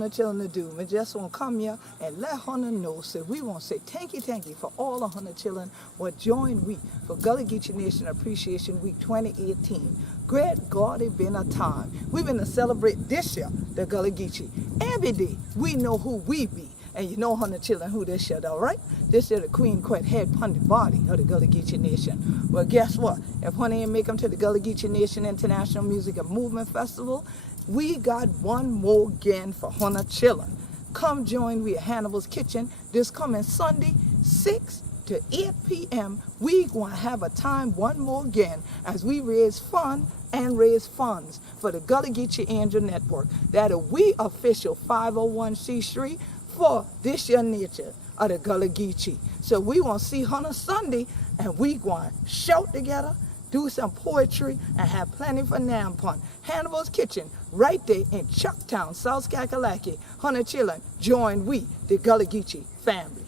Hunter children to do. We just want to come here and let Hunter know. So we want to say thank you for all the Hunter children what joined we for Gullah Geechee Nation Appreciation Week 2018. Great God, it been a time. We've been to celebrate this year, the Gullah Geechee. Every day, we know who we be. And you know, Hunter children, who this year, all right? This year, the Queen Quet head pundit body of the Gullah Geechee Nation. Well, guess what? If Hunter ain't make them to the Gullah Geechee Nation International Music and Movement Festival, we got one more again for Hunter children. Come join we at Hannibal's Kitchen this coming Sunday, 6 to 8 p.m. We going to have a time one more again as we raise fund and raise funds for the Gullah Geechee Angel Network. That is we official 501c3 for this year nature of the Gullah Geechee. So we want to see Hunter Sunday and we going to shout together, do some poetry, and have plenty for Nampun. Hannibal's Kitchen, right there in Chucktown, South Kakalaki. Hunter children, join we, the Gullah Geechee family.